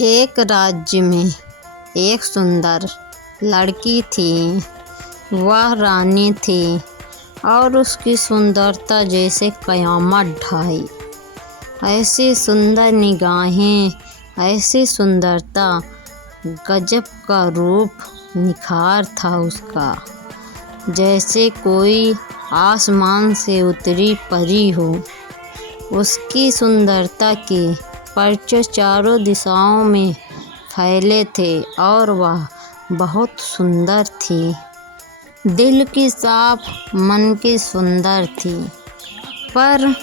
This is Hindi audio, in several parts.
एक राज्य में एक सुंदर लड़की थी। वह रानी थी और उसकी सुंदरता जैसे कयामत ढाई। ऐसी सुंदर निगाहें, ऐसी सुंदरता, गजब का रूप निखार था उसका, जैसे कोई आसमान से उतरी परी हो। उसकी सुंदरता के परचम चारों दिशाओं में फैले थे और वह बहुत सुंदर थी। दिल की साफ, मन की सुंदर थी, पर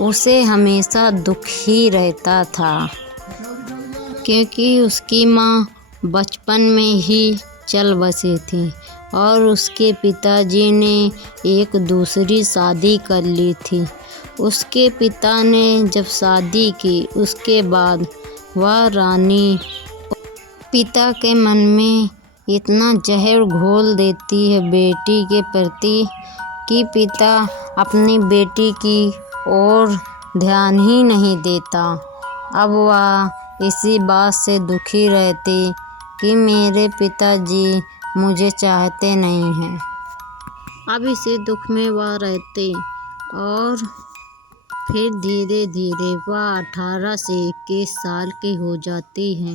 उसे हमेशा दुख ही रहता था, क्योंकि उसकी माँ बचपन में ही चल बसी थी और उसके पिताजी ने एक दूसरी शादी कर ली थी। उसके पिता ने जब शादी की, उसके बाद वह रानी पिता के मन में इतना जहर घोल देती है बेटी के प्रति कि पिता अपनी बेटी की ओर ध्यान ही नहीं देता। अब वह इसी बात से दुखी रहती कि मेरे पिताजी मुझे चाहते नहीं हैं। अब इसी दुख में वह रहते और फिर धीरे धीरे वह 18 से 21 साल की हो जाती है।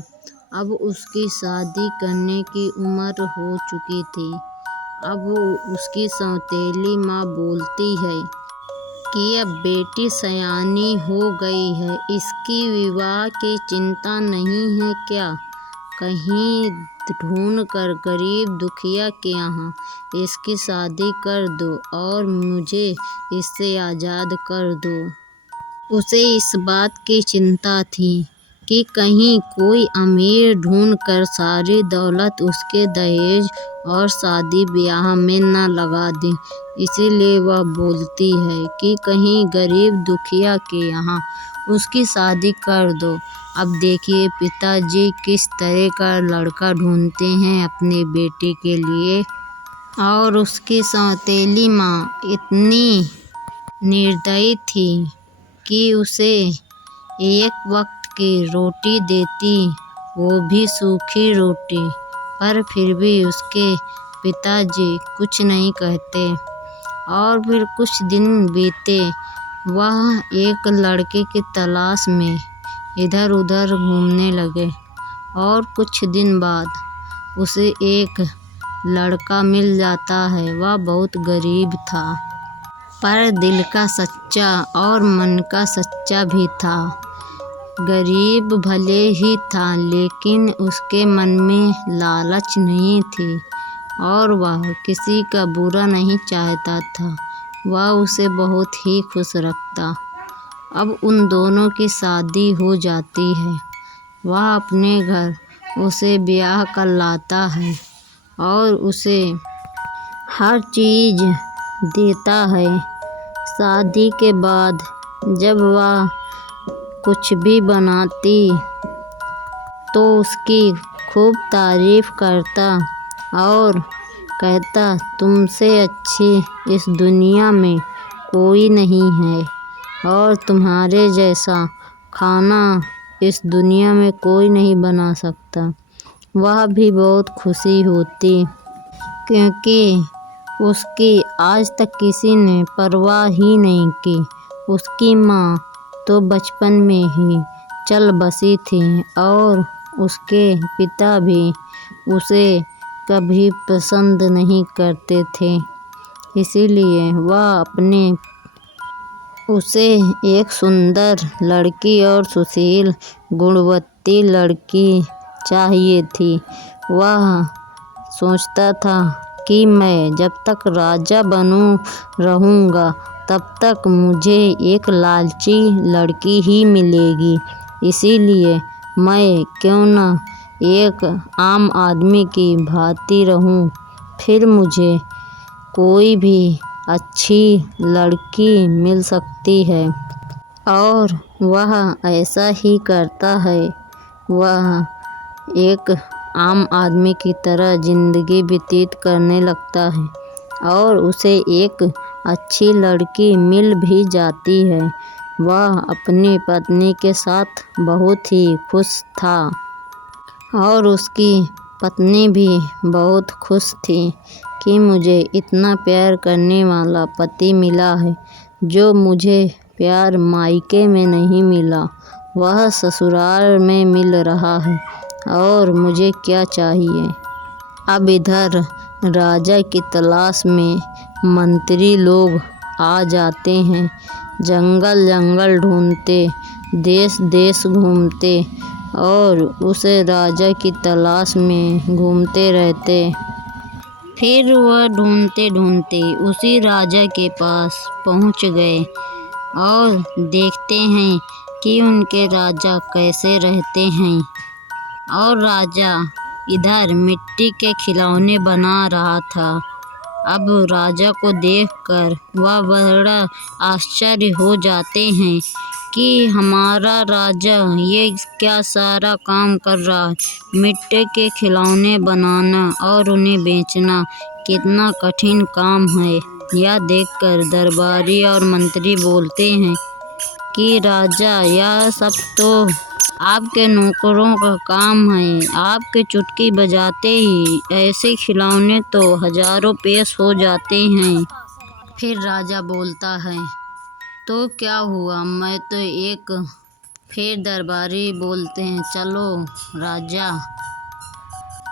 अब उसकी शादी करने की उम्र हो चुकी थी। अब उसकी सौतेली माँ बोलती है कि अब बेटी सयानी हो गई है, इसकी विवाह की चिंता नहीं है क्या? कहीं ढूंढ कर गरीब दुखिया के यहाँ इसकी शादी कर दो और मुझे इससे आज़ाद कर दो। उसे इस बात की चिंता थी कि कहीं कोई अमीर ढूंढ कर सारी दौलत उसके दहेज और शादी ब्याह में न लगा दे। इसीलिए वह बोलती है कि कहीं गरीब दुखिया के यहाँ उसकी शादी कर दो। अब देखिए पिताजी किस तरह का लड़का ढूंढते हैं अपनी बेटी के लिए। और उसकी सौतेली माँ इतनी निर्दयी थी कि उसे एक वक्त की रोटी देती, वो भी सूखी रोटी, पर फिर भी उसके पिताजी कुछ नहीं कहते। और फिर कुछ दिन बीते, वह एक लड़के की तलाश में इधर उधर घूमने लगे और कुछ दिन बाद उसे एक लड़का मिल जाता है। वह बहुत गरीब था, पर दिल का सच्चा और मन का सच्चा भी था। गरीब भले ही था, लेकिन उसके मन में लालच नहीं थी और वह किसी का बुरा नहीं चाहता था। वह उसे बहुत ही खुश रखता। अब उन दोनों की शादी हो जाती है। वह अपने घर उसे ब्याह कर लाता है और उसे हर चीज़ देता है। शादी के बाद जब वह कुछ भी बनाती तो उसकी खूब तारीफ करता और कहता, तुमसे अच्छी इस दुनिया में कोई नहीं है और तुम्हारे जैसा खाना इस दुनिया में कोई नहीं बना सकता। वह भी बहुत खुशी होती, क्योंकि उसकी आज तक किसी ने परवाह ही नहीं की। उसकी माँ तो बचपन में ही चल बसी थी और उसके पिता भी उसे कभी पसंद नहीं करते थे। इसीलिए वह उसे एक सुंदर लड़की और सुशील गुणवती लड़की चाहिए थी। वह सोचता था कि मैं जब तक राजा बनूं रहूँगा तब तक मुझे एक लालची लड़की ही मिलेगी। इसीलिए मैं क्यों न एक आम आदमी की भांति रहूं, फिर मुझे कोई भी अच्छी लड़की मिल सकती है। और वह ऐसा ही करता है। वह एक आम आदमी की तरह ज़िंदगी व्यतीत करने लगता है और उसे एक अच्छी लड़की मिल भी जाती है। वह अपनी पत्नी के साथ बहुत ही खुश था। और उसकी पत्नी भी बहुत खुश थी कि मुझे इतना प्यार करने वाला पति मिला है। जो मुझे प्यार मायके में नहीं मिला वह ससुराल में मिल रहा है, और मुझे क्या चाहिए। अब इधर राजा की तलाश में मंत्री लोग आ जाते हैं, जंगल जंगल ढूंढते, देश देश घूमते और उस राजा की तलाश में घूमते रहते। फिर वह ढूंढते ढूंढते उसी राजा के पास पहुंच गए और देखते हैं कि उनके राजा कैसे रहते हैं। और राजा इधर मिट्टी के खिलौने बना रहा था। अब राजा को देखकर वह बड़ा आश्चर्य हो जाते हैं कि हमारा राजा ये क्या सारा काम कर रहा है। मिट्टी के खिलौने बनाना और उन्हें बेचना कितना कठिन काम है। यह देखकर दरबारी और मंत्री बोलते हैं कि राजा, यह सब तो आपके नौकरों का काम है। आपके चुटकी बजाते ही ऐसे खिलौने तो हजारों पेश हो जाते हैं। फिर राजा बोलता है, तो क्या हुआ, मैं तो एक। फिर दरबारी बोलते हैं, चलो राजा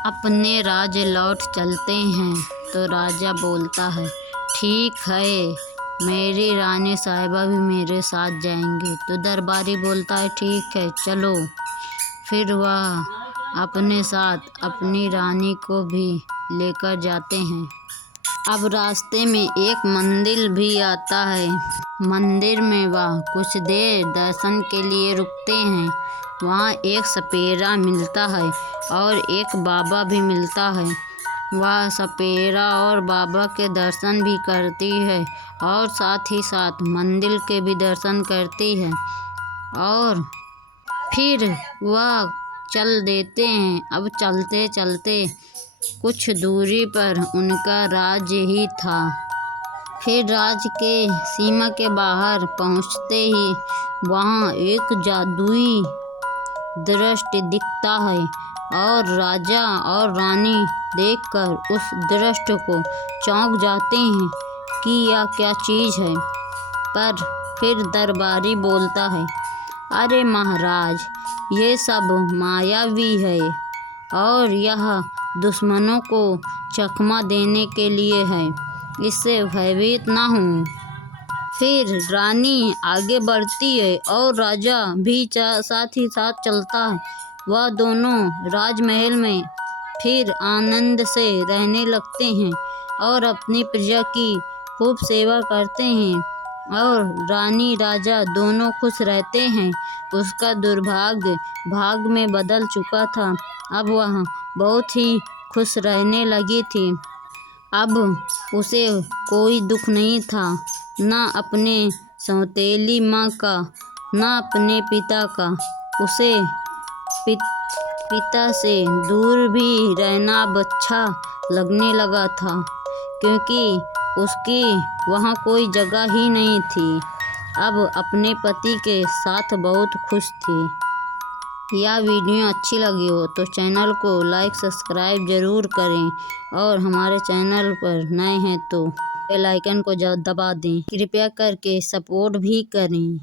अपने राज्य लौट चलते हैं। तो राजा बोलता है, ठीक है, मेरी रानी साहिबा भी मेरे साथ जाएंगे। तो दरबारी बोलता है, ठीक है, चलो। फिर वह अपने साथ अपनी रानी को भी लेकर जाते हैं। अब रास्ते में एक मंदिर भी आता है। मंदिर में वह कुछ देर दर्शन के लिए रुकते हैं। वहाँ एक सपेरा मिलता है और एक बाबा भी मिलता है। वह सपेरा और बाबा के दर्शन भी करती है और साथ ही साथ मंदिर के भी दर्शन करती है। और फिर वह चल देते हैं। अब चलते चलते कुछ दूरी पर उनका राज्य ही था। फिर राज्य के सीमा के बाहर पहुंचते ही वहाँ एक जादुई दृश्य दिखता है, और राजा और रानी देखकर उस दृश्य को चौंक जाते हैं कि यह क्या चीज़ है। पर फिर दरबारी बोलता है, अरे महाराज, ये सब मायावी है और यह दुश्मनों को चकमा देने के लिए है। इससे भयभीत ना हो। फिर रानी आगे बढ़ती है और राजा भी साथ ही साथ चलता है। वह दोनों राजमहल में फिर आनंद से रहने लगते हैं और अपनी प्रजा की खूब सेवा करते हैं, और रानी राजा दोनों खुश रहते हैं। उसका दुर्भाग्य भाग्य में बदल चुका था। अब वह बहुत ही खुश रहने लगी थी। अब उसे कोई दुख नहीं था, न अपने सौतेली माँ का, न अपने पिता का। उसे पिता से दूर भी रहना अब अच्छा लगने लगा था, क्योंकि उसकी वहाँ कोई जगह ही नहीं थी। अब अपने पति के साथ बहुत खुश थी। यह वीडियो अच्छी लगी हो तो चैनल को लाइक सब्सक्राइब ज़रूर करें, और हमारे चैनल पर नए हैं तो बेल आइकन को दबा दें। कृपया करके सपोर्ट भी करें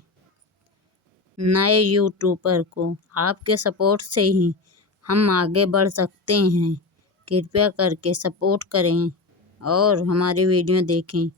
नए यूट्यूबर को। आपके सपोर्ट से ही हम आगे बढ़ सकते हैं। कृपया करके सपोर्ट करें और हमारी वीडियो देखें।